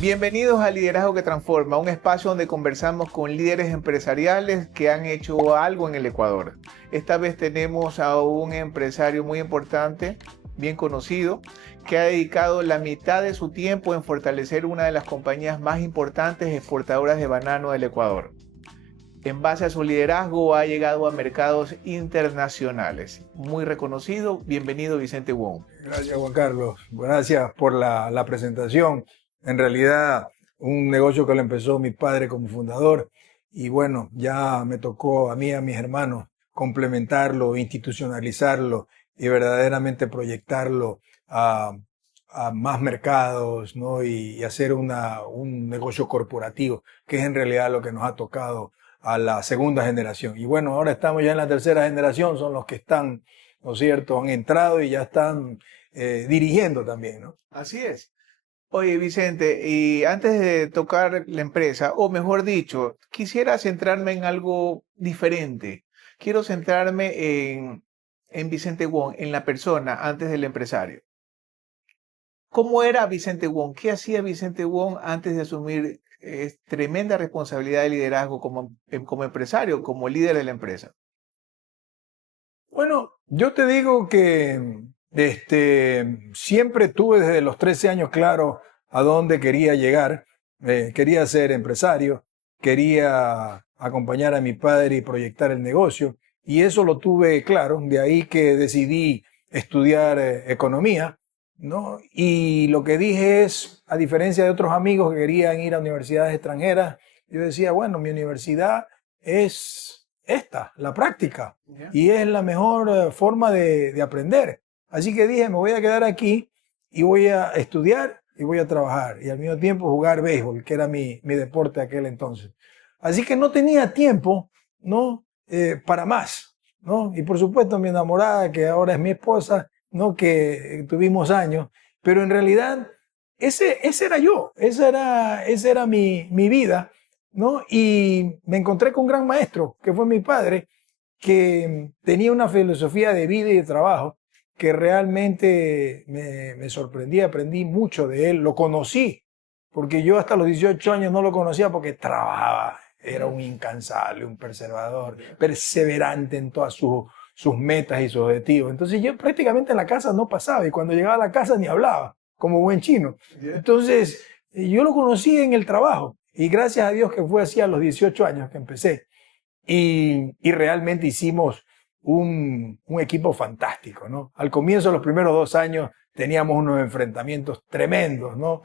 Bienvenidos a Liderazgo que Transforma, un espacio donde conversamos con líderes empresariales que han hecho algo en el Ecuador. Esta vez tenemos a un empresario muy importante, bien conocido, que ha dedicado la mitad de su tiempo en fortalecer una de las compañías más importantes exportadoras de banano del Ecuador. En base a su liderazgo ha llegado a mercados internacionales. Muy reconocido. Bienvenido, Vicente Wong. Gracias, Juan Carlos. Gracias por la presentación. En realidad, un negocio que lo empezó mi padre como fundador y bueno, ya me tocó a mí y a mis hermanos complementarlo, institucionalizarlo y verdaderamente proyectarlo a más mercados, ¿no? Y hacer un negocio corporativo, que es en realidad lo que nos ha tocado a la segunda generación. Y bueno, ahora estamos ya en la tercera generación, son los que están, ¿no es cierto?, han entrado y ya están dirigiendo también, ¿no? Así es. Oye, Vicente, y antes de tocar la empresa, o mejor dicho, quisiera centrarme en algo diferente. Quiero centrarme en Vicente Wong, en la persona antes del empresario. ¿Cómo era Vicente Wong? ¿Qué hacía Vicente Wong antes de asumir tremenda responsabilidad de liderazgo como empresario, como líder de la empresa? Bueno, yo te digo que siempre tuve desde los 13 años claro a dónde quería llegar. Quería ser empresario, quería acompañar a mi padre y proyectar el negocio. Y eso lo tuve claro, de ahí que decidí estudiar economía, ¿no? Y lo que dije es, a diferencia de otros amigos que querían ir a universidades extranjeras, yo decía, bueno, mi universidad es esta, la práctica, y es la mejor forma de aprender. Así que dije, me voy a quedar aquí y voy a estudiar y voy a trabajar y al mismo tiempo jugar béisbol, que era mi deporte de aquel entonces. Así que no tenía tiempo, ¿no? Para más, ¿no? Y por supuesto mi enamorada, que ahora es mi esposa, ¿no? Que tuvimos años, pero en realidad ese era yo, esa era mi vida, ¿no? Y me encontré con un gran maestro, que fue mi padre, que tenía una filosofía de vida y de trabajo que realmente me sorprendía, aprendí mucho de él, lo conocí, porque yo hasta los 18 años no lo conocía porque trabajaba, era un incansable, un perseverador, perseverante en todas sus metas y sus objetivos. Entonces yo prácticamente en la casa no pasaba y cuando llegaba a la casa ni hablaba, como buen chino. Entonces yo lo conocí en el trabajo y gracias a Dios que fue así a los 18 años que empecé. Y realmente hicimos un equipo fantástico, ¿no? Al comienzo, los primeros 2 años, teníamos unos enfrentamientos tremendos, ¿no?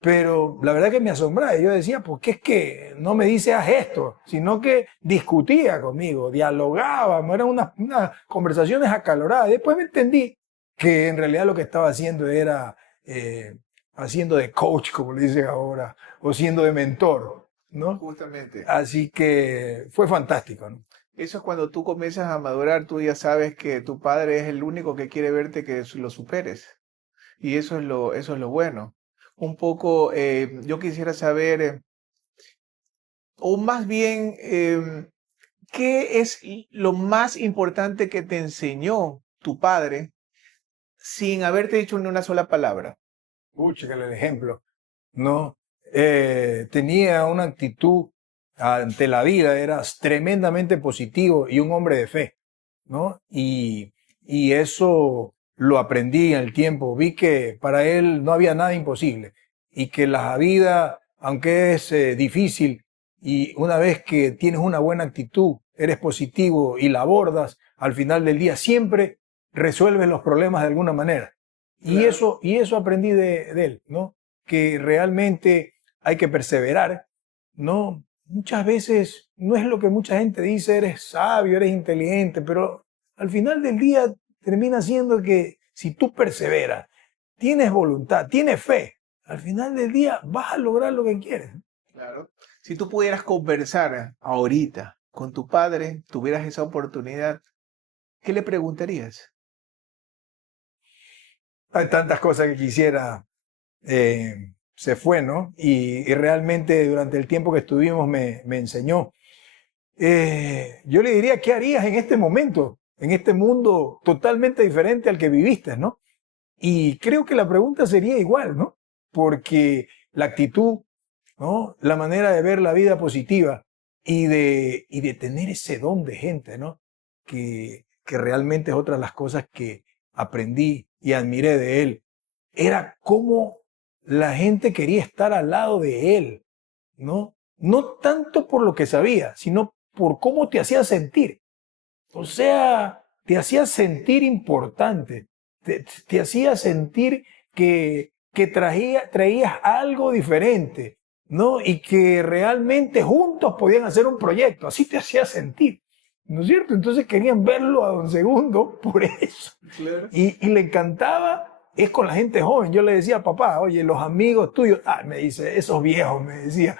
Pero la verdad que me asombraba. Yo decía, ¿por qué es que no me dice haz esto? Sino que discutía conmigo, dialogábamos, eran unas conversaciones acaloradas. Después me entendí que en realidad lo que estaba haciendo era haciendo de coach, como le dicen ahora, o siendo de mentor, ¿no? Justamente. Así que fue fantástico, ¿no? Eso es cuando tú comienzas a madurar, tú ya sabes que tu padre es el único que quiere verte que lo superes. Y eso es lo bueno. Un poco, yo quisiera saber, o más bien, ¿qué es lo más importante que te enseñó tu padre sin haberte dicho ni una sola palabra? Pucha, que el ejemplo, ¿no? Tenía una actitud ante la vida, era tremendamente positivo y un hombre de fe, ¿no? Y eso lo aprendí en el tiempo. Vi que para él no había nada imposible y que la vida, aunque es difícil, y una vez que tienes una buena actitud, eres positivo y la abordas, al final del día siempre resuelves los problemas de alguna manera. Claro. Y eso aprendí de él, ¿no? Que realmente hay que perseverar, ¿no? Muchas veces no es lo que mucha gente dice, eres sabio, eres inteligente, pero al final del día termina siendo que si tú perseveras, tienes voluntad, tienes fe, al final del día vas a lograr lo que quieres. Claro. Si tú pudieras conversar ahorita con tu padre, tuvieras esa oportunidad, ¿qué le preguntarías? Hay tantas cosas que quisiera se fue, ¿no? Y realmente durante el tiempo que estuvimos me enseñó. Yo le diría, ¿qué harías en este momento, en este mundo totalmente diferente al que viviste, ¿no? Y creo que la pregunta sería igual, ¿no? Porque la actitud, ¿no? La manera de ver la vida positiva y de tener ese don de gente, ¿no? Que realmente es otra de las cosas que aprendí y admiré de él. Era cómo la gente quería estar al lado de él, ¿no? No tanto por lo que sabía, sino por cómo te hacía sentir. O sea, te hacía sentir importante, te hacía sentir que traías algo diferente, ¿no? Y que realmente juntos podían hacer un proyecto, así te hacía sentir, ¿no es cierto? Entonces querían verlo a don Segundo por eso. Claro. Y le encantaba, es con la gente joven. Yo le decía, papá, oye, los amigos tuyos, me dice, esos viejos, me decía.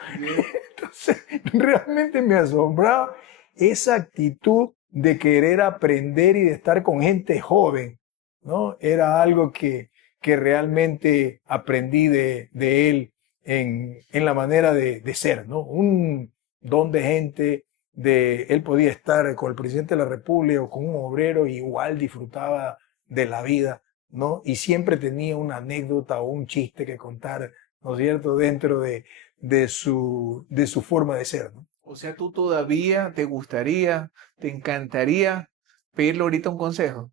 Entonces, realmente me asombraba esa actitud de querer aprender y de estar con gente joven, ¿no? Era algo que realmente aprendí de él en la manera de ser, ¿no? Un don de gente, él podía estar con el presidente de la República o con un obrero y igual disfrutaba de la vida, ¿no? Y siempre tenía una anécdota o un chiste que contar, ¿no es cierto?, dentro de su forma de ser, ¿no? O sea, tú todavía te gustaría, te encantaría pedirle ahorita un consejo.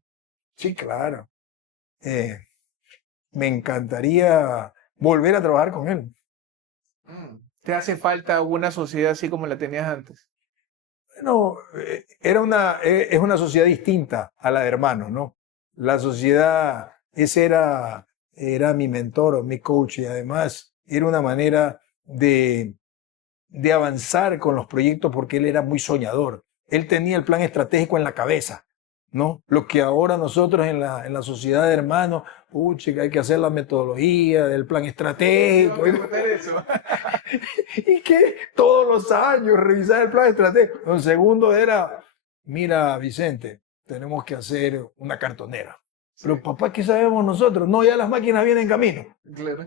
Sí, claro. Me encantaría volver a trabajar con él. ¿Te hace falta una sociedad así como la tenías antes? Bueno, es una sociedad distinta a la de hermanos, ¿no? La sociedad, ese era mi mentor o mi coach y además era una manera de avanzar con los proyectos porque él era muy soñador. Él tenía el plan estratégico en la cabeza, ¿no? Lo que ahora nosotros en la sociedad de hermanos, que hay que hacer la metodología del plan estratégico. Eso. Y que todos los años revisar el plan estratégico. El segundo era, mira, Vicente, tenemos que hacer una cartonera. Pero papá, ¿qué sabemos nosotros? No, ya las máquinas vienen en camino. Claro.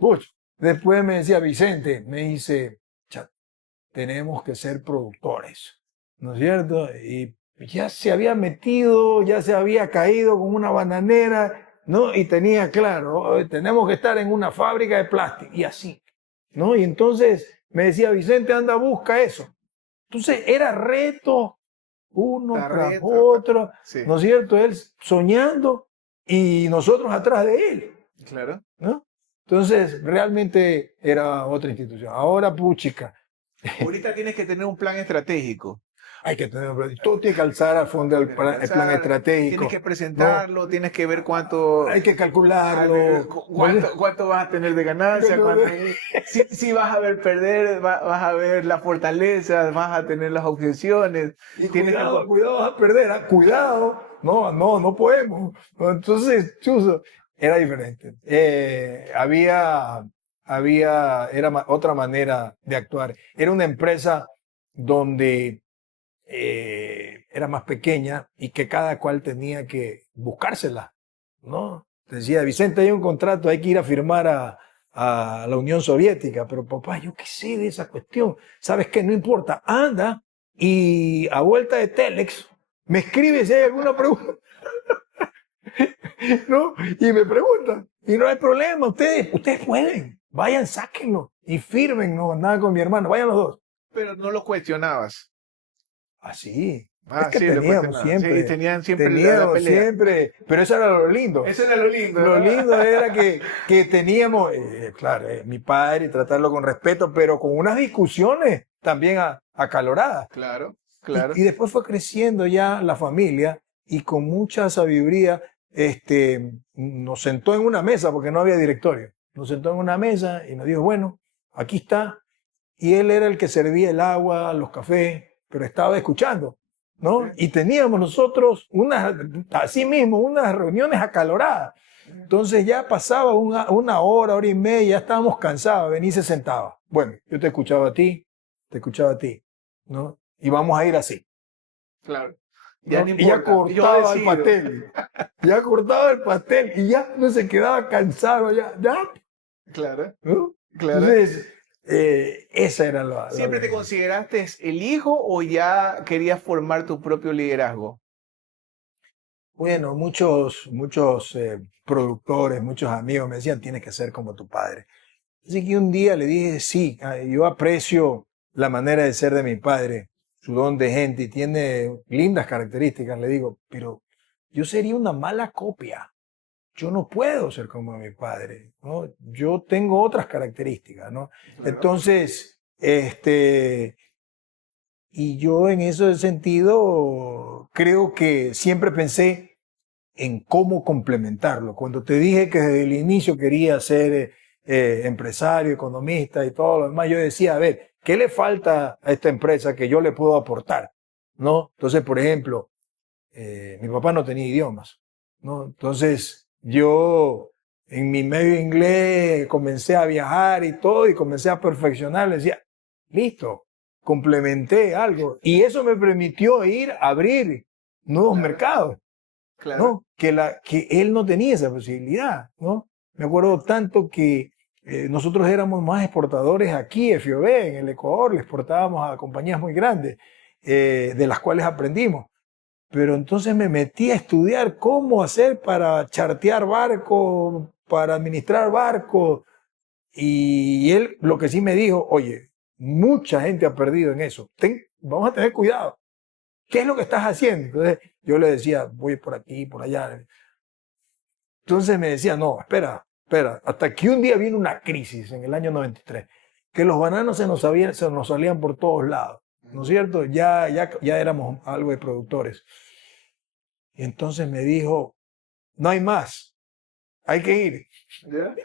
Después me decía Vicente, me dice, chat, tenemos que ser productores, ¿no es cierto? Y ya se había metido, ya se había caído con una bananera, ¿no? Y tenía claro, tenemos que estar en una fábrica de plástico y así, ¿no? Y entonces me decía, Vicente, anda, busca eso. Entonces era reto, uno tras otro, sí. ¿no es cierto? Él soñando y nosotros atrás de él. Claro. ¿No? Entonces realmente era otra institución. Ahora, puchica. Ahorita tienes que tener un plan estratégico. Hay que tener, todo tiene que alzar al fondo el plan estratégico. Tienes que presentarlo, ¿no? Tienes que ver cuánto... Hay que calcularlo. Ver cuánto vas a tener de ganancia, si vas a ver perder, vas a ver las fortalezas, vas a tener las objeciones. Y cuidado, vas a perder, cuidado. No podemos. Entonces, chuzo, era diferente. Era otra manera de actuar. Era una empresa donde era más pequeña y que cada cual tenía que buscársela, ¿no? Decía, Vicente, hay un contrato, hay que ir a firmar a la Unión Soviética, pero papá, yo qué sé de esa cuestión, ¿sabes qué? No importa, anda y a vuelta de Telex, me escribe si hay alguna pregunta, ¿no? Y me preguntan, y no hay problema, ustedes pueden, vayan, sáquenlo y firmen, no, nada con mi hermano, vayan los dos. Pero no lo cuestionabas. Así. Es que sí, teníamos siempre. Sí, tenían siempre la pelea. Siempre. Pero eso era lo lindo. Eso era lo lindo. Lo lindo era que teníamos, claro, mi padre, tratarlo con respeto, pero con unas discusiones también acaloradas. Claro, claro. Y después fue creciendo ya la familia y con mucha sabiduría nos sentó en una mesa, porque no había directorio. Nos sentó en una mesa y nos dijo, bueno, aquí está. Y él era el que servía el agua, los cafés, pero estaba escuchando, ¿no? Y teníamos nosotros así mismo, unas reuniones acaloradas. Entonces ya pasaba una hora y media, ya estábamos cansados, venía y se sentaba. Bueno, yo te escuchaba a ti, ¿no? Y vamos a ir así. Claro. Ya ¿no? Y ya cortaba el pastel. Ya cortaba el pastel y ya no se quedaba cansado, ya. Claro. ¿No? Claro. Entonces, esa era la ¿Siempre te verdad. consideraste el hijo o ya querías formar tu propio liderazgo? Bueno, muchos productores, muchos amigos me decían, tienes que ser como tu padre. Así que un día le dije, sí, yo aprecio la manera de ser de mi padre, su don de gente y tiene lindas características. Le digo, pero yo sería una mala copia. Yo no puedo ser como mi padre, ¿no? Yo tengo otras características, ¿no? Claro. Entonces, y yo en ese sentido creo que siempre pensé en cómo complementarlo. Cuando te dije que desde el inicio quería ser empresario, economista y todo lo demás, yo decía, a ver, ¿qué le falta a esta empresa que yo le puedo aportar? ¿No? Entonces, por ejemplo, mi papá no tenía idiomas, ¿no? Entonces, yo en mi medio inglés comencé a viajar y todo y comencé a perfeccionar. Le decía, listo, complementé algo. Y eso me permitió ir a abrir nuevos Claro, mercados. claro. ¿No? Que él no tenía esa posibilidad, ¿no? Me acuerdo tanto que nosotros éramos más exportadores aquí, FOB, en el Ecuador, le exportábamos a compañías muy grandes, de las cuales aprendimos. Pero entonces me metí a estudiar cómo hacer para chartear barcos, para administrar barcos, y él lo que sí me dijo, oye, mucha gente ha perdido en eso, vamos a tener cuidado. ¿Qué es lo que estás haciendo? Entonces yo le decía, voy por aquí, por allá. Entonces me decía, no, espera, espera, hasta que un día vino una crisis en el año 93, que los bananos se nos salían por todos lados, ¿no es cierto? Ya éramos algo de productores. Y entonces me dijo, no hay más, hay que ir. ¿Ya?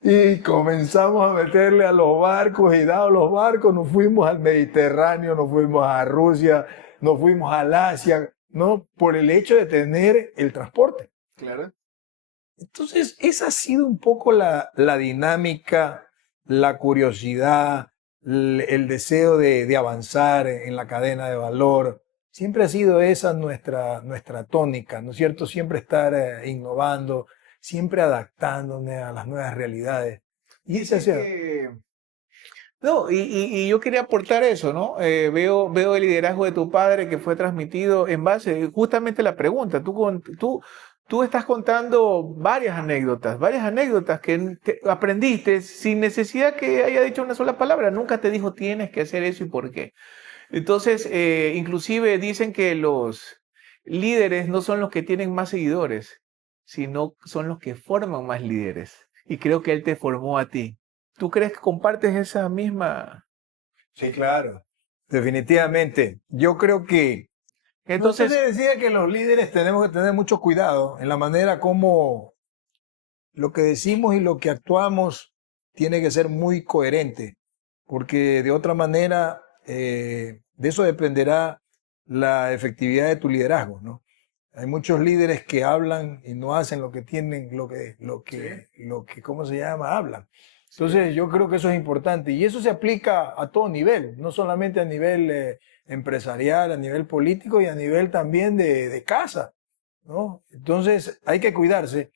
Y comenzamos a meterle a los barcos y dados los barcos nos fuimos al Mediterráneo, nos fuimos a Rusia, nos fuimos al Asia, ¿no? Por el hecho de tener el transporte. Claro. Entonces, esa ha sido un poco la dinámica, la curiosidad, el deseo de avanzar en la cadena de valor. Siempre ha sido esa nuestra tónica, ¿no es cierto? Siempre estar innovando, siempre adaptándonos a las nuevas realidades. Y ese ha Dice sido. que... No, y yo quería aportar eso, ¿no? Veo el liderazgo de tu padre que fue transmitido en base, justamente la pregunta. Tú estás contando varias anécdotas que aprendiste sin necesidad que haya dicho una sola palabra. Nunca te dijo tienes que hacer eso y por qué. Entonces, inclusive dicen que los líderes no son los que tienen más seguidores, sino son los que forman más líderes. Y creo que él te formó a ti. ¿Tú crees que compartes esa misma? Sí, claro. Definitivamente. Yo creo que no se Entonces, decía que los líderes tenemos que tener mucho cuidado en la manera como lo que decimos y lo que actuamos tiene que ser muy coherente, porque de otra manera de eso dependerá la efectividad de tu liderazgo, ¿no? Hay muchos líderes que hablan y no hacen lo que tienen, sí, ¿cómo se llama? Hablan. sí. Entonces yo creo que eso es importante y eso se aplica a todo nivel, no solamente a nivel empresarial, a nivel político y a nivel también de casa, ¿no? Entonces hay que cuidarse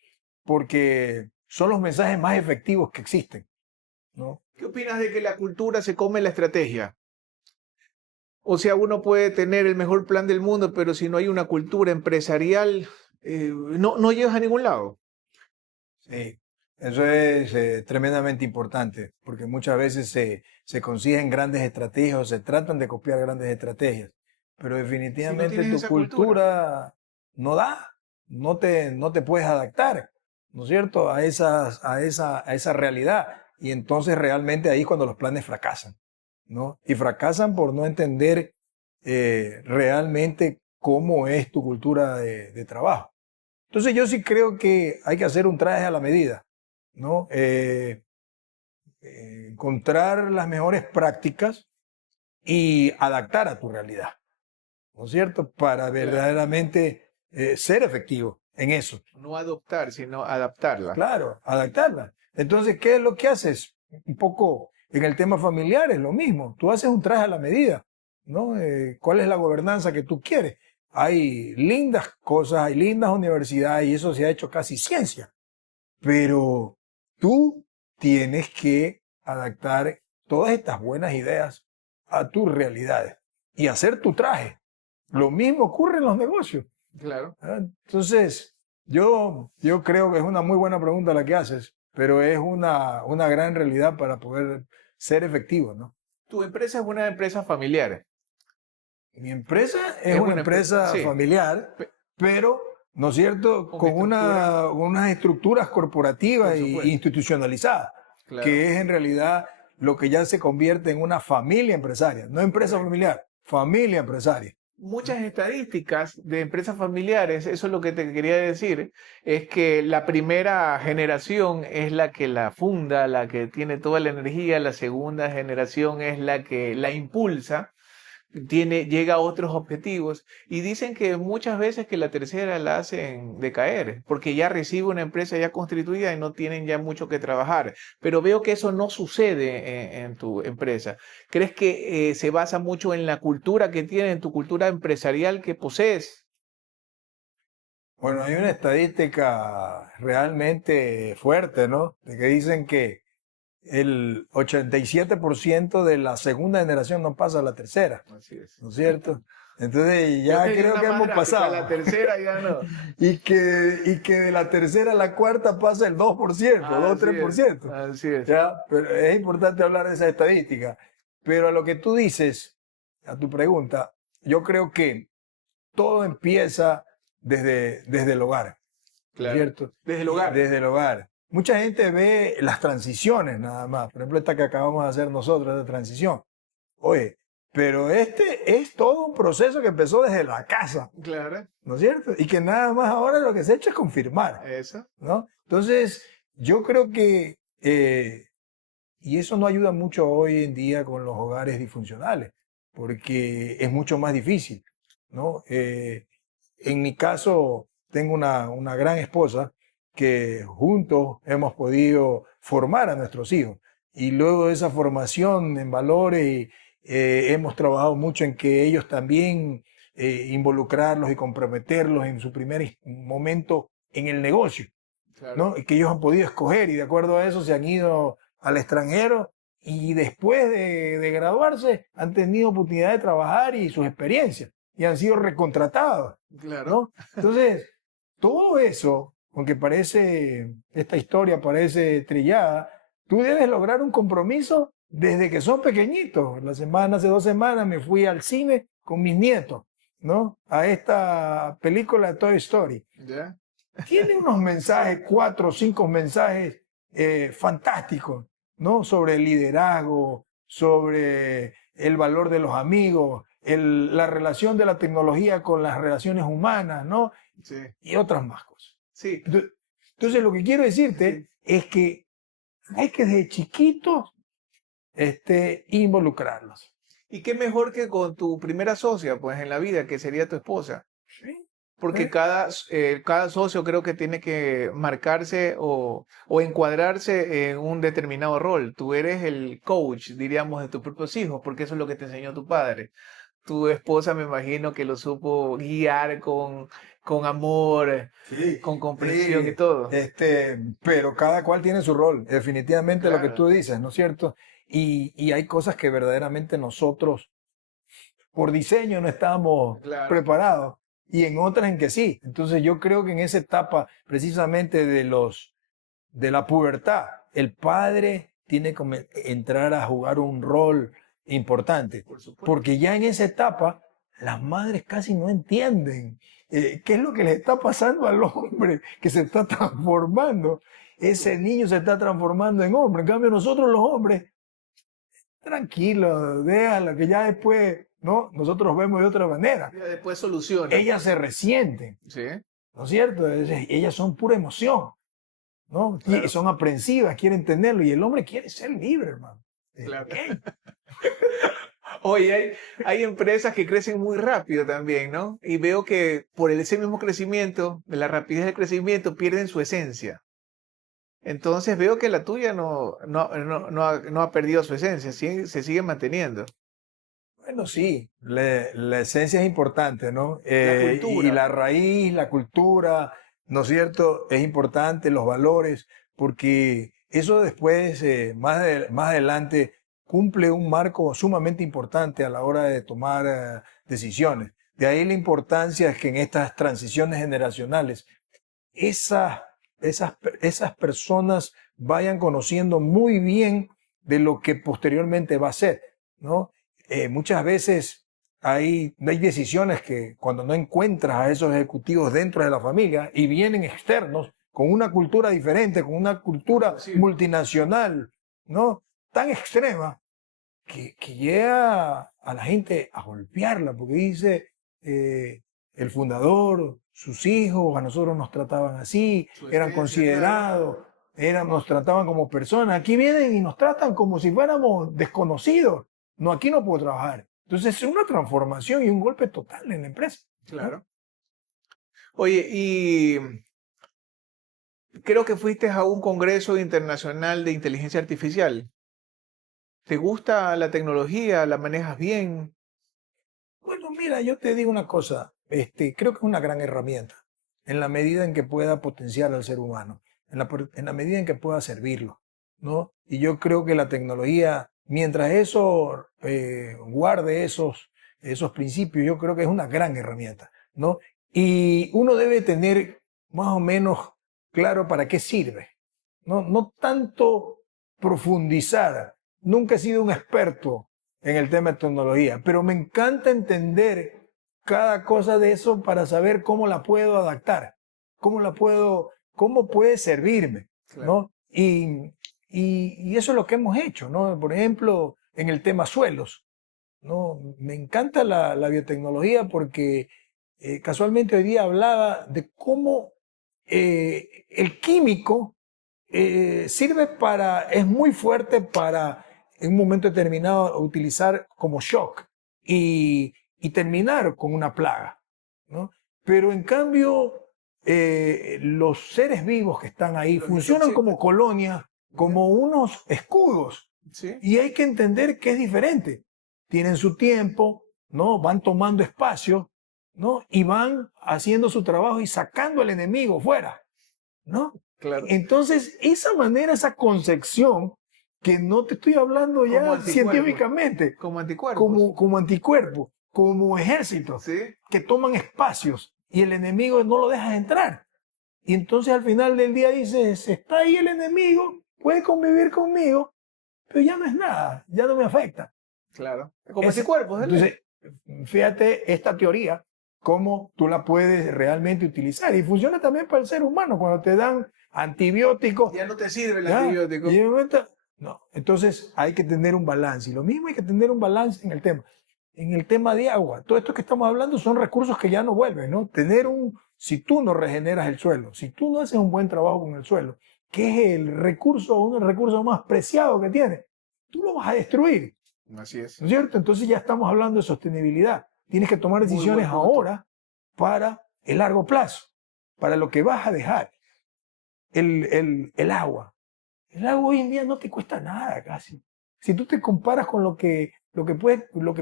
porque son los mensajes más efectivos que existen, ¿no? ¿Qué opinas de que la cultura se come la estrategia? O sea, uno puede tener el mejor plan del mundo, pero si no hay una cultura empresarial, no llegas a ningún lado. Sí, eso es tremendamente importante, porque muchas veces se consiguen grandes estrategias o se tratan de copiar grandes estrategias, pero Si no definitivamente tienes tu esa cultura. cultura no da, no te puedes adaptar, ¿no es cierto?, a esa realidad. Y entonces realmente ahí es cuando los planes fracasan, ¿no? Y fracasan por no entender realmente cómo es tu cultura de trabajo. Entonces yo sí creo que hay que hacer un traje a la medida, ¿no? Encontrar las mejores prácticas y adaptar a tu realidad, ¿no es cierto? Para Claro. verdaderamente ser efectivo en eso. No adoptar, sino adaptarla. Claro, adaptarla. Entonces, ¿qué es lo que haces? Un poco en el tema familiar es lo mismo. Tú haces un traje a la medida, ¿no? ¿Cuál es la gobernanza que tú quieres? Hay lindas cosas, hay lindas universidades y eso se ha hecho casi ciencia. Pero tú tienes que adaptar todas estas buenas ideas a tus realidades y hacer tu traje. Lo mismo ocurre en los negocios. Claro. Entonces, yo creo que es una muy buena pregunta la que haces, pero es una gran realidad para poder ser efectivo, ¿no? Tu empresa es una empresa familiar. Mi empresa es una empresa sí, familiar, pero, ¿no es cierto?, con unas estructuras corporativas e institucionalizadas, claro, que es en realidad lo que ya se convierte en una familia empresaria, no empresa familiar, familia empresaria. Muchas estadísticas de empresas familiares, eso es lo que te quería decir, es que la primera generación es la que la funda, la que tiene toda la energía, la segunda generación es la que la impulsa, llega a otros objetivos y dicen que muchas veces que la tercera la hacen decaer porque ya recibe una empresa ya constituida y no tienen ya mucho que trabajar. Pero veo que eso no sucede en tu empresa. ¿Crees que se basa mucho en la cultura que tiene, en tu cultura empresarial que posees? Bueno, hay una estadística realmente fuerte, ¿no? De que dicen que el 87% de la segunda generación no pasa a la tercera. Así es. ¿No es cierto? Entonces ya creo que hemos pasado. La tercera ya no. y que de la tercera a la cuarta pasa el 2%, 2-3%. Así es. ¿Ya? Pero es importante hablar de esa estadística. Pero a lo que tú dices, a tu pregunta, yo creo que todo empieza desde el hogar. Claro. ¿Cierto? Desde el hogar. Desde el hogar. Mucha gente ve las transiciones nada más. Por ejemplo, esta que acabamos de hacer nosotros, de transición. Oye, pero este es todo un proceso que empezó desde la casa. Claro. ¿No es cierto? Y que nada más ahora lo que se ha hecho es confirmar. Eso. ¿No? Entonces, yo creo que, y eso no ayuda mucho hoy en día con los hogares disfuncionales, porque es mucho más difícil, ¿no? En mi caso, tengo una gran esposa que juntos hemos podido formar a nuestros hijos. Y luego de esa formación en valores, hemos trabajado mucho en que ellos también involucrarlos y comprometerlos en su primer momento en el negocio, claro, ¿no? Y que ellos han podido escoger y de acuerdo a eso se han ido al extranjero y después de graduarse han tenido oportunidad de trabajar y sus experiencias y han sido recontratados, claro, ¿no? Entonces, todo eso, aunque esta historia parece trillada, tú debes lograr un compromiso desde que son pequeñitos. Hace 2 semanas me fui al cine con mis nietos, ¿no? A esta película de Toy Story. ¿Ya? Tiene unos mensajes, 4 o 5 mensajes fantásticos, ¿no? Sobre el liderazgo, sobre el valor de los amigos, la relación de la tecnología con las relaciones humanas, ¿no? Sí. Y otras más cosas. Sí. Entonces, lo que quiero decirte es que hay que desde chiquitos involucrarlos. ¿Y qué mejor que con tu primera socia, pues, en la vida, que sería tu esposa? Sí. Porque cada socio creo que tiene que marcarse o encuadrarse en un determinado rol. Tú eres el coach, diríamos, de tus propios hijos, porque eso es lo que te enseñó tu padre. Tu esposa me imagino que lo supo guiar con amor, sí, con comprensión sí, y todo. Pero cada cual tiene su rol, definitivamente Claro. lo que tú dices, ¿no es cierto? Y hay cosas que verdaderamente nosotros, por diseño, no estábamos preparados y en otras en que sí. Entonces yo creo que en esa etapa precisamente de la pubertad, el padre tiene que entrar a jugar un rol importante, porque ya en esa etapa las madres casi no entienden qué es lo que le está pasando al hombre que se está transformando. Ese niño se está transformando en hombre. En cambio nosotros los hombres, tranquilos, déjalo, que ya después, ¿no? Nosotros vemos de otra manera. Ya después soluciona. Ellas se resienten, ¿Sí? ¿no es cierto? Ellas son pura emoción, ¿no? Claro. Y son aprensivas, quieren entenderlo, y el hombre quiere ser libre, hermano. Claro. Oye, hay empresas que crecen muy rápido también, ¿no? Y veo que por ese mismo crecimiento, de la rapidez del crecimiento, pierden su esencia. Entonces veo que la tuya no ha perdido su esencia, se sigue manteniendo. Bueno, sí, la esencia es importante, ¿no? La cultura. Y la raíz, la cultura, ¿no es cierto? Es importante, los valores, porque Eso después, más adelante, cumple un marco sumamente importante a la hora de tomar decisiones. De ahí la importancia es que en estas transiciones generacionales, esas, esas personas vayan conociendo muy bien de lo que posteriormente va a ser, ¿no? Muchas veces hay decisiones que cuando no encuentras a esos ejecutivos dentro de la familia y vienen externos con una cultura diferente, con una cultura multinacional, ¿no? Tan extrema que llega a la gente a golpearla, porque dice, el fundador, sus hijos, a nosotros nos trataban así, eran considerados, nos trataban como personas. Aquí vienen y nos tratan como si fuéramos desconocidos. No, aquí no puedo trabajar. Entonces es una transformación y un golpe total en la empresa. Claro. Oye, y creo que fuiste a un congreso internacional de inteligencia artificial. ¿Te gusta la tecnología? ¿La manejas bien? Bueno, mira, yo te digo una cosa, creo que es una gran herramienta en la medida en que pueda potenciar al ser humano, en la medida en que pueda servirlo, ¿no? Y yo creo que la tecnología, mientras eso guarde esos principios, yo creo que es una gran herramienta, ¿no? Y uno debe tener más o menos claro para qué sirve, ¿no? No tanto profundizar. Nunca he sido un experto en el tema de tecnología, pero me encanta entender cada cosa de eso para saber cómo la puedo adaptar, cómo puede servirme, Claro. ¿no? Y eso es lo que hemos hecho, ¿no? Por ejemplo, en el tema suelos, ¿no? Me encanta la biotecnología porque casualmente hoy día hablaba de cómo el químico es muy fuerte para en un momento determinado utilizar como shock y terminar con una plaga, ¿no? Pero en cambio, los seres vivos que están ahí funcionan como colonias, como unos escudos. ¿Sí? Y hay que entender que es diferente. Tienen su tiempo, ¿no? Van tomando espacio, ¿no? Y van haciendo su trabajo y sacando al enemigo fuera, ¿no? Claro. Entonces, esa manera, esa concepción, que no te estoy hablando Como ya anticuerpo. científicamente, Como anticuerpos. como anticuerpo, como ejército, ¿Sí? que toman espacios y el enemigo no lo deja entrar. Y entonces al final del día dices, está ahí el enemigo, puede convivir conmigo, pero ya no es nada, ya no me afecta. Claro. Como anticuerpos, ¿eh? Entonces, fíjate esta teoría, cómo tú la puedes realmente utilizar. Y funciona también para el ser humano, cuando te dan antibióticos. Ya no te sirve el ¿ya? antibiótico. Y de momento, no. Entonces hay que tener un balance. Y lo mismo hay que tener un balance en el tema. En el tema de agua, todo esto que estamos hablando son recursos que ya no vuelven, ¿no? Si tú no regeneras el suelo, si tú no haces un buen trabajo con el suelo, que es el recurso, uno de los recursos más preciados que tiene, tú lo vas a destruir. Así es. ¿No es cierto? Entonces ya estamos hablando de sostenibilidad. Tienes que tomar decisiones ahora para el largo plazo, para lo que vas a dejar. El agua. El agua hoy en día no te cuesta nada casi. Si tú te comparas con lo que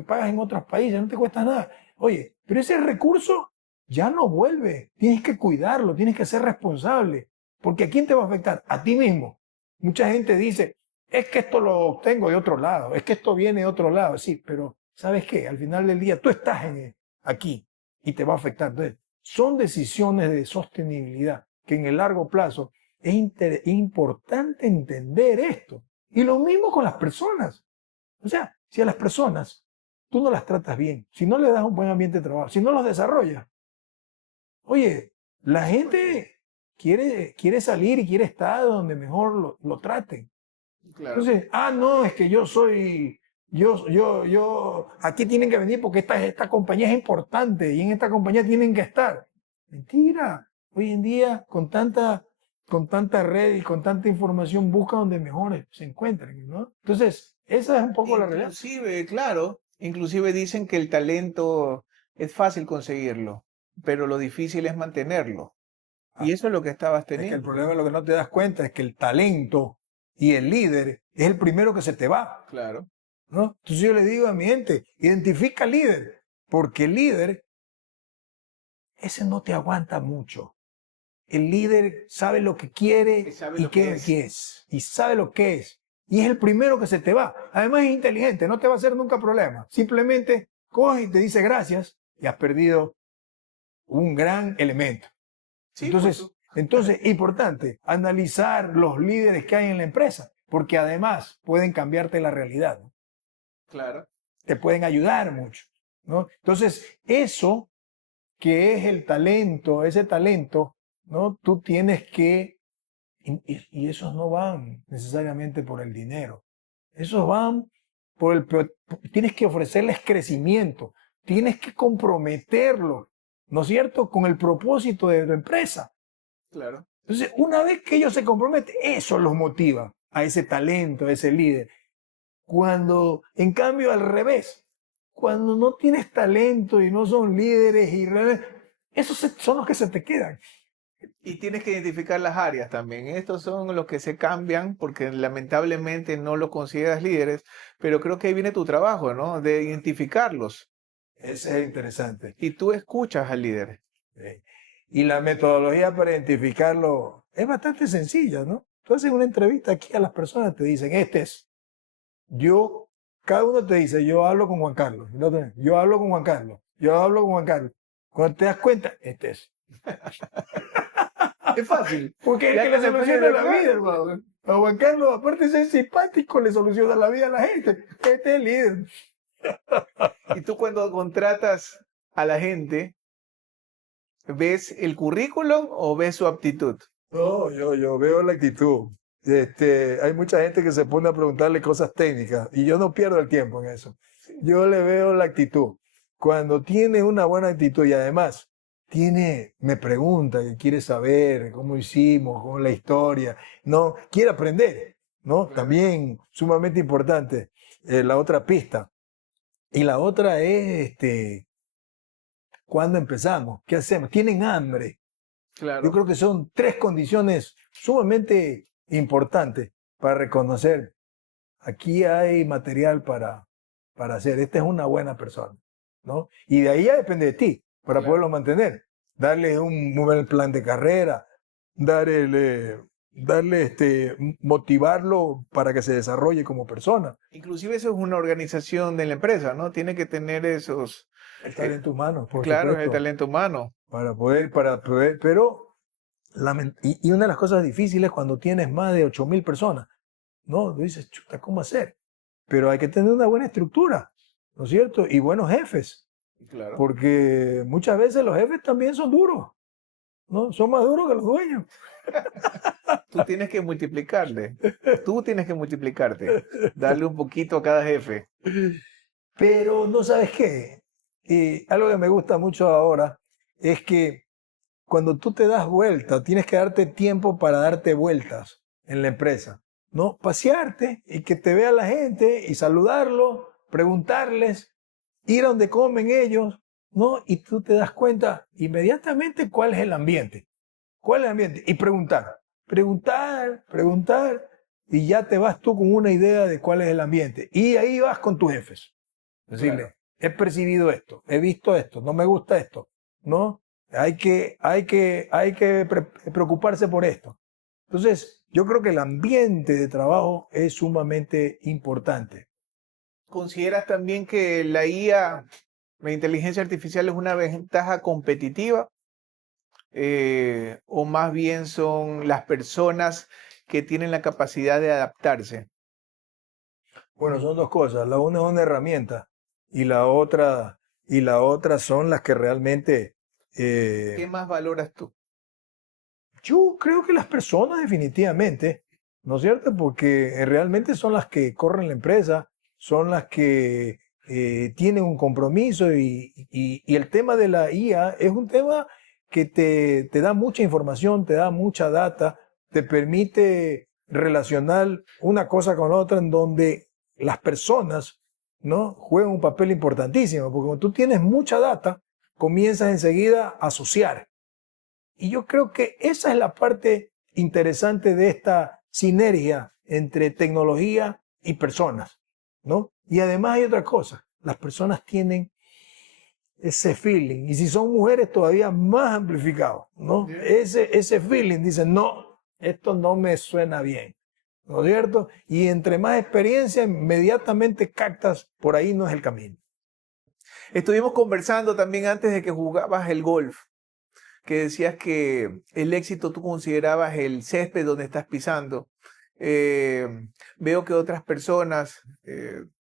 pagas en otros países, no te cuesta nada. Oye, pero ese recurso ya no vuelve. Tienes que cuidarlo, tienes que ser responsable. Porque ¿a quién te va a afectar? A ti mismo. Mucha gente dice, es que esto lo obtengo de otro lado, es que esto viene de otro lado. Sí, pero ¿sabes qué? Al final del día tú estás aquí y te va a afectar. Entonces, son decisiones de sostenibilidad que en el largo plazo es importante entender esto. Y lo mismo con las personas. O sea, si a las personas tú no las tratas bien, si no les das un buen ambiente de trabajo, si no los desarrollas, oye, la gente quiere salir y quiere estar donde mejor lo traten. Claro. Entonces, no, es que aquí tienen que venir porque esta compañía es importante y en esta compañía tienen que estar. Mentira. Hoy en día, con tanta red y con tanta información, busca donde mejores se encuentren, ¿no? Entonces, esa es un poco la realidad. Inclusive, claro, inclusive dicen que el talento es fácil conseguirlo, pero lo difícil es mantenerlo. Y eso es lo que estabas Es que el teniendo. problema, lo que no te das cuenta es que el talento y el líder es el primero que se te va, Claro. ¿no? Entonces yo le digo a mi gente, identifica al líder, porque el líder, ese no te aguanta mucho. el líder sabe lo que quiere y qué es. Y sabe lo que es. Y es el primero que se te va. Además es inteligente, no te va a hacer nunca problema. Simplemente coge y te dice gracias y has perdido un gran elemento. Sí, Entonces, importante, analizar los líderes que hay en la empresa, porque además pueden cambiarte la realidad, ¿no? Claro. Te pueden ayudar mucho, ¿no? Entonces, eso que es el talento, ese talento, ¿no? Tú tienes que, y esos no van necesariamente por el dinero, esos van tienes que ofrecerles crecimiento, tienes que comprometerlos, ¿no es cierto?, con el propósito de tu empresa. Claro. Entonces, una vez que ellos se comprometen, eso los motiva a ese talento, a ese líder. Cuando, en cambio, al revés, cuando no tienes talento y no son líderes, esos son los que se te quedan. Y tienes que identificar las áreas también. Estos son los que se cambian porque lamentablemente no los consideras líderes, pero creo que ahí viene tu trabajo, ¿no? De identificarlos. Ese es interesante. Y tú escuchas al líder. Y la metodología para identificarlo es bastante sencilla, ¿no? Tú haces una entrevista aquí a las personas, te dicen, cada uno te dice, yo hablo con Juan Carlos, yo hablo con Juan Carlos, yo hablo con Juan Carlos. Cuando te das cuenta, este es. Es fácil. Porque es que le soluciona la vida, hermano. A Juan Carlos, aparte de ser simpático, le soluciona la vida a la gente. Este es el líder. Y tú cuando contratas a la gente, ¿ves el currículum o ves su aptitud? No, yo veo la actitud. Hay mucha gente que se pone a preguntarle cosas técnicas y yo no pierdo el tiempo en eso. Yo le veo la actitud. Cuando tiene una buena actitud y además me pregunta que quiere saber cómo hicimos, cómo la historia, no, quiere aprender, ¿no? También sumamente importante. La otra pista. Y la otra es, ¿cuándo empezamos? ¿Qué hacemos? ¿Tienen hambre? Claro. Yo creo que son 3 condiciones sumamente importantes para reconocer. Aquí hay material para hacer. Esta es una buena persona, ¿no? Y de ahí ya depende de ti para poderlo mantener. Darle un buen plan de carrera, motivarlo para que se desarrolle como persona. Inclusive eso es una organización de la empresa, ¿no? Tiene que tener esos... El talento humano, por claro, supuesto. el talento humano. Para poder, pero y una de las cosas difíciles cuando tienes más de 8,000 personas, ¿no? Tú dices, chuta, ¿cómo hacer? Pero hay que tener una buena estructura, ¿no es cierto? Y buenos jefes. Claro. Porque muchas veces los jefes también son duros, ¿no? Son más duros que los dueños. Tú tienes que multiplicarle. Tú tienes que multiplicarte. Darle un poquito a cada jefe. Pero no sabes qué. Algo que me gusta mucho ahora es que cuando tú te das vuelta, tienes que darte tiempo para darte vueltas en la empresa, ¿no? Pasearte y que te vea la gente y saludarlos, preguntarles, ir a donde comen ellos, ¿no? Y tú te das cuenta inmediatamente cuál es el ambiente. ¿Cuál es el ambiente? Y preguntar, y ya te vas tú con una idea de cuál es el ambiente. Y ahí vas con tus jefes. Decirle, claro, he percibido esto, he visto esto, no me gusta esto, ¿no? Hay que preocuparse por esto. Entonces, yo creo que el ambiente de trabajo es sumamente importante. ¿Consideras también que la IA, la inteligencia artificial, es una ventaja competitiva? ¿O más bien son las personas que tienen la capacidad de adaptarse? Bueno, son dos cosas. La una es una herramienta y la otra son las que realmente... ¿Qué más valoras tú? Yo creo que las personas definitivamente, ¿no es cierto? Porque realmente son las que corren la empresa, son las que tienen un compromiso y el tema de la IA es un tema que te da mucha información, te da mucha data, te permite relacionar una cosa con otra en donde las personas, ¿no?, juegan un papel importantísimo, porque cuando tú tienes mucha data, comienzas enseguida a asociar. Y yo creo que esa es la parte interesante de esta sinergia entre tecnología y personas, ¿no? Y además hay otra cosa, las personas tienen ese feeling. Y si son mujeres, todavía más amplificado, ¿no? Ese feeling, dicen, no, esto no me suena bien, ¿no es cierto? Y entre más experiencia, inmediatamente captas, por ahí no es el camino. Estuvimos conversando también antes de que jugabas el golf, que decías que el éxito tú considerabas el césped donde estás pisando. Eh, Veo que otras personas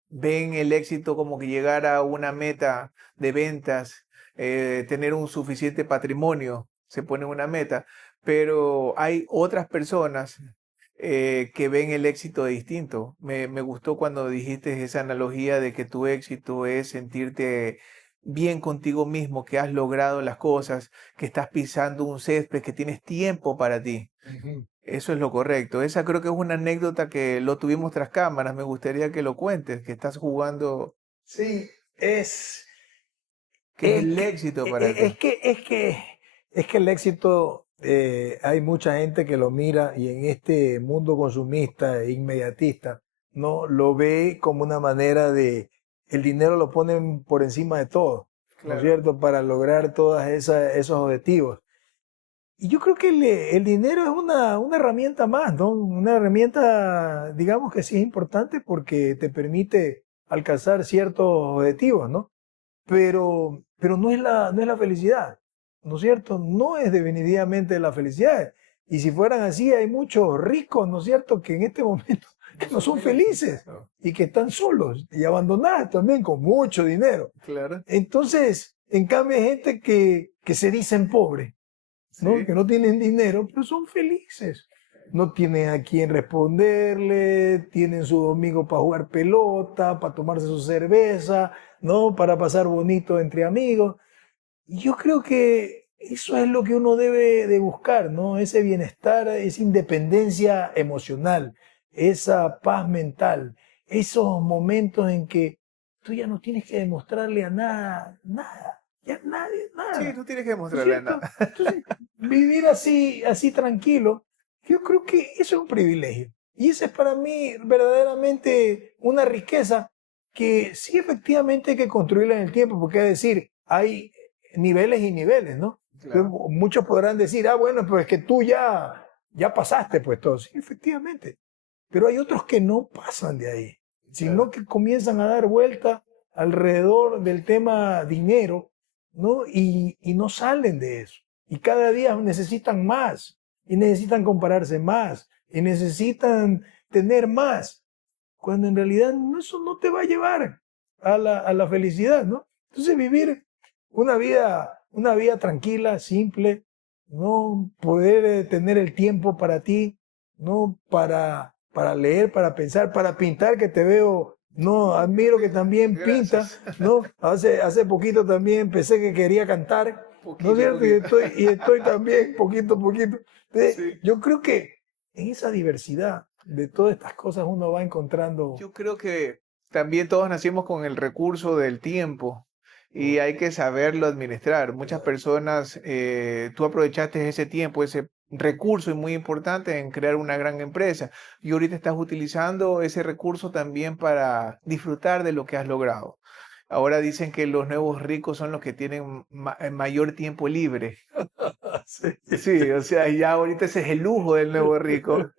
ven el éxito como que llegar a una meta de ventas, tener un suficiente patrimonio, se pone una meta, pero hay otras personas que ven el éxito distinto. Me gustó cuando dijiste esa analogía de que tu éxito es sentirte bien contigo mismo, que has logrado las cosas, que estás pisando un césped, que tienes tiempo para ti. Eso es lo correcto. Esa creo que es una anécdota que lo tuvimos tras cámaras. Me gustaría que lo cuentes, que estás jugando. Sí, ¿Qué es el éxito para ti? es que el éxito, hay mucha gente que lo mira y en este mundo consumista e inmediatista, ¿no? Lo ve como una manera de, el dinero lo ponen por encima de todo, ¿no es Claro. cierto? Para lograr todos esos objetivos. Y yo creo que el dinero es una herramienta más, ¿no? Una herramienta, digamos que sí es importante porque te permite alcanzar ciertos objetivos, ¿no? Pero no es la felicidad, ¿no es cierto? No es definitivamente la felicidad. Y si fueran así, hay muchos ricos, ¿no es cierto?, que en este momento que no son felices No, y que están solos y abandonados también con mucho dinero. claro, Entonces, en cambio, hay gente que se dicen pobres, ¿no? sí. Que no tienen dinero, pero son felices. No tienen a quién responderle, tienen su domingo para jugar pelota, para tomarse su cerveza, ¿no? Para pasar bonito entre amigos. Y yo creo que eso es lo que uno debe de buscar, ¿no? Ese bienestar, esa independencia emocional, esa paz mental, esos momentos en que tú ya no tienes que demostrarle a nada, nada, ya nadie, Sí, nada. no tienes que ¿No es demostrarle cierto? nada. Entonces, vivir así tranquilo, yo creo que eso es un privilegio. Y esa es para mí verdaderamente una riqueza que sí efectivamente hay que construirla en el tiempo, porque es decir, hay niveles y niveles, ¿no? Entonces, Claro, muchos podrán decir, bueno, pues es que tú ya pasaste pues todo. Sí, efectivamente. Pero hay otros que no pasan de ahí, sino claro. que comienzan a dar vuelta alrededor del tema dinero, ¿no? Y no salen de eso. Y cada día necesitan más, y necesitan compararse más, y necesitan tener más, cuando en realidad eso no te va a llevar a la felicidad, ¿no? Entonces vivir una vida tranquila, simple, ¿no? Poder tener el tiempo para ti, ¿no? Para leer, para pensar, para pintar, que te veo, no, admiro que también pinta, Gracias. ¿no? Hace poquito también empecé que quería cantar, ¿no es Poquito, cierto? poquito. Y estoy también poquito a poquito. Entonces, Sí. yo creo que en esa diversidad de todas estas cosas uno va encontrando. Yo creo que también todos nacimos con el recurso del tiempo y hay que saberlo administrar. Muchas personas, tú aprovechaste ese tiempo, ese recurso es muy importante en crear una gran empresa y ahorita estás utilizando ese recurso también para disfrutar de lo que has logrado. Ahora dicen que los nuevos ricos son los que tienen mayor tiempo libre. Sí. Sí, o sea, ya ahorita ese es el lujo del nuevo rico.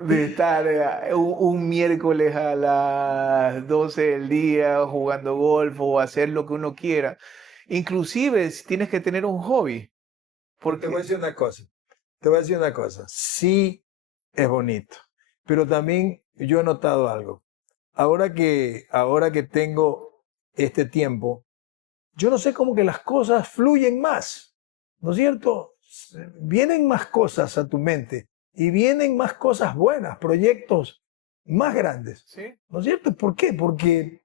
De estar un miércoles a las 12 del día jugando golf o hacer lo que uno quiera. Inclusive si tienes que tener un hobby, Pero te voy a porque decir una cosa, te voy a decir una cosa. Sí es bonito, pero también yo he notado algo. Ahora que tengo este tiempo, yo no sé cómo que las cosas fluyen más, ¿no es cierto? Vienen más cosas a tu mente y vienen más cosas buenas, proyectos más grandes, sí, ¿no es cierto? ¿Por qué? Porque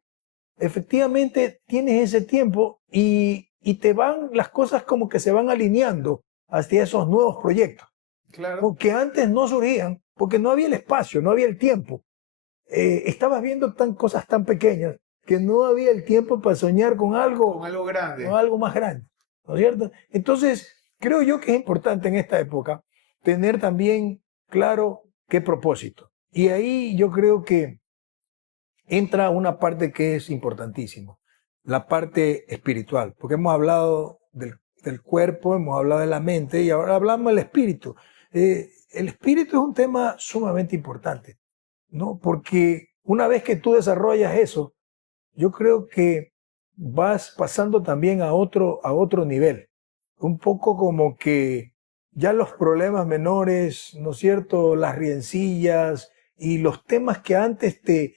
efectivamente tienes ese tiempo y te van las cosas como que se van alineando hacia esos nuevos proyectos, claro, porque antes no surgían, porque no había el espacio, no había el tiempo. Estabas viendo cosas tan pequeñas que no había el tiempo para soñar con algo con grande. algo más grande, ¿no es cierto? Entonces, creo yo que es importante en esta época tener también claro qué propósito. Y ahí yo creo que entra una parte que es importantísimo. la parte espiritual, porque hemos hablado del cuerpo, hemos hablado de la mente y ahora hablamos del espíritu. El espíritu es un tema sumamente importante, ¿no? Porque una vez que tú desarrollas eso, yo creo que vas pasando también a otro nivel. Un poco como que ya los problemas menores, ¿no es cierto? Las riencillas y los temas que antes te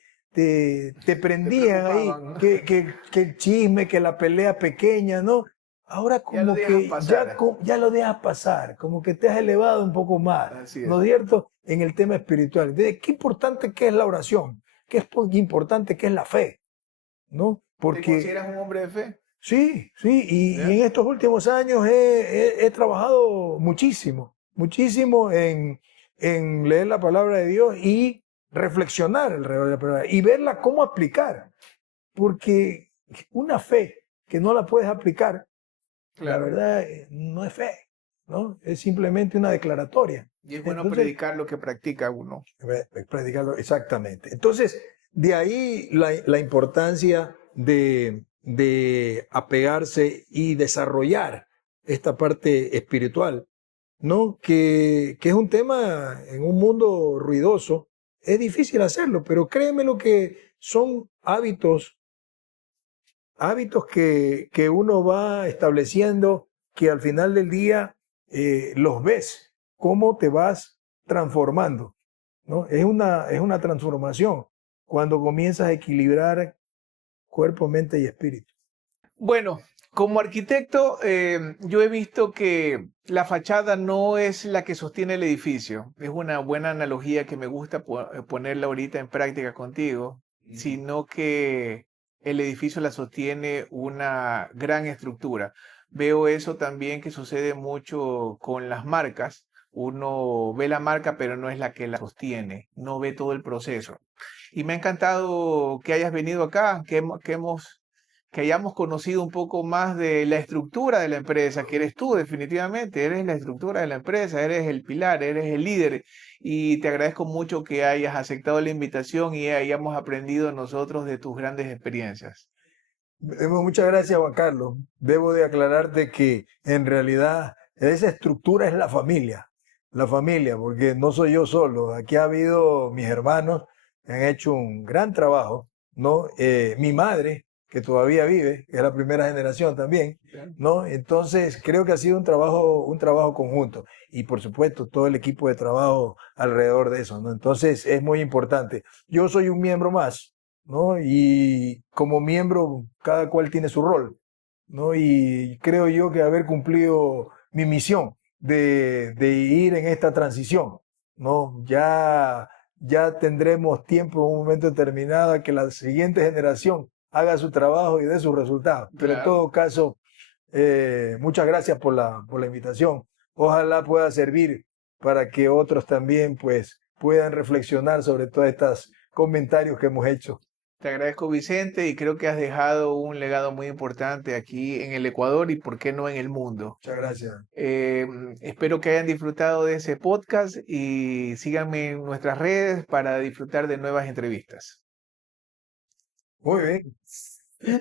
prendían ahí, que el chisme, que la pelea pequeña, ¿no? Ahora Ya lo como dejas que pasar. ya lo dejas pasar, como que te has elevado un poco más, Así es. ¿no es cierto? En el tema espiritual. Entonces, qué importante que es la oración, qué es importante que es la fe, ¿no? ¿Te Porque consideras un hombre de fe? sí, sí, y ¿Ya? en estos últimos años he trabajado muchísimo, muchísimo en leer la palabra de Dios y reflexionar alrededor de la palabra y verla cómo aplicar, porque una fe que no la puedes aplicar, la Claro. verdad, no es fe, ¿no? Es simplemente una declaratoria. Y es bueno Entonces, predicar lo que practica uno. predicarlo exactamente. Entonces, de ahí la importancia de apegarse y desarrollar esta parte espiritual, ¿no? Que es un tema en un mundo ruidoso, es difícil hacerlo, pero créeme lo que son hábitos que uno va estableciendo, que al final del día los ves, cómo te vas transformando, ¿no? Es una transformación cuando comienzas a equilibrar cuerpo, mente y espíritu. Bueno, como arquitecto, yo he visto que la fachada no es la que sostiene el edificio. Es una buena analogía que me gusta ponerla ahorita en práctica contigo, sino que el edificio la sostiene una gran estructura. Veo eso también que sucede mucho con las marcas. Uno ve la marca, pero no es la que la sostiene, no ve todo el proceso. Y me ha encantado que hayas venido acá, que hayamos conocido un poco más de la estructura de la empresa, que eres tú definitivamente, eres la estructura de la empresa, eres el pilar, eres el líder. Y te agradezco mucho que hayas aceptado la invitación y hayamos aprendido nosotros de tus grandes experiencias. Muchas gracias, Juan Carlos. Debo de aclararte que en realidad esa estructura es la familia, porque no soy yo solo. Aquí ha habido mis hermanos que han hecho un gran trabajo, ¿no? Mi madre, que todavía vive, que es la primera generación también, ¿no? Entonces creo que ha sido un trabajo conjunto y por supuesto todo el equipo de trabajo alrededor de eso, ¿no? Entonces es muy importante. Yo soy un miembro más, ¿no? Y como miembro, cada cual tiene su rol, ¿no? Y creo yo que haber cumplido mi misión de ir en esta transición, ¿no? Ya tendremos tiempo en un momento determinado a que la siguiente generación haga su trabajo y dé sus resultados. Pero en Claro. todo caso, muchas gracias por la invitación. Ojalá pueda servir para que otros también pues puedan reflexionar sobre todos estos comentarios que hemos hecho. Te agradezco, Vicente, y creo que has dejado un legado muy importante aquí en el Ecuador y por qué no en el mundo. Muchas gracias. Eh, Espero que hayan disfrutado de ese podcast y síganme en nuestras redes para disfrutar de nuevas entrevistas. Muy bien.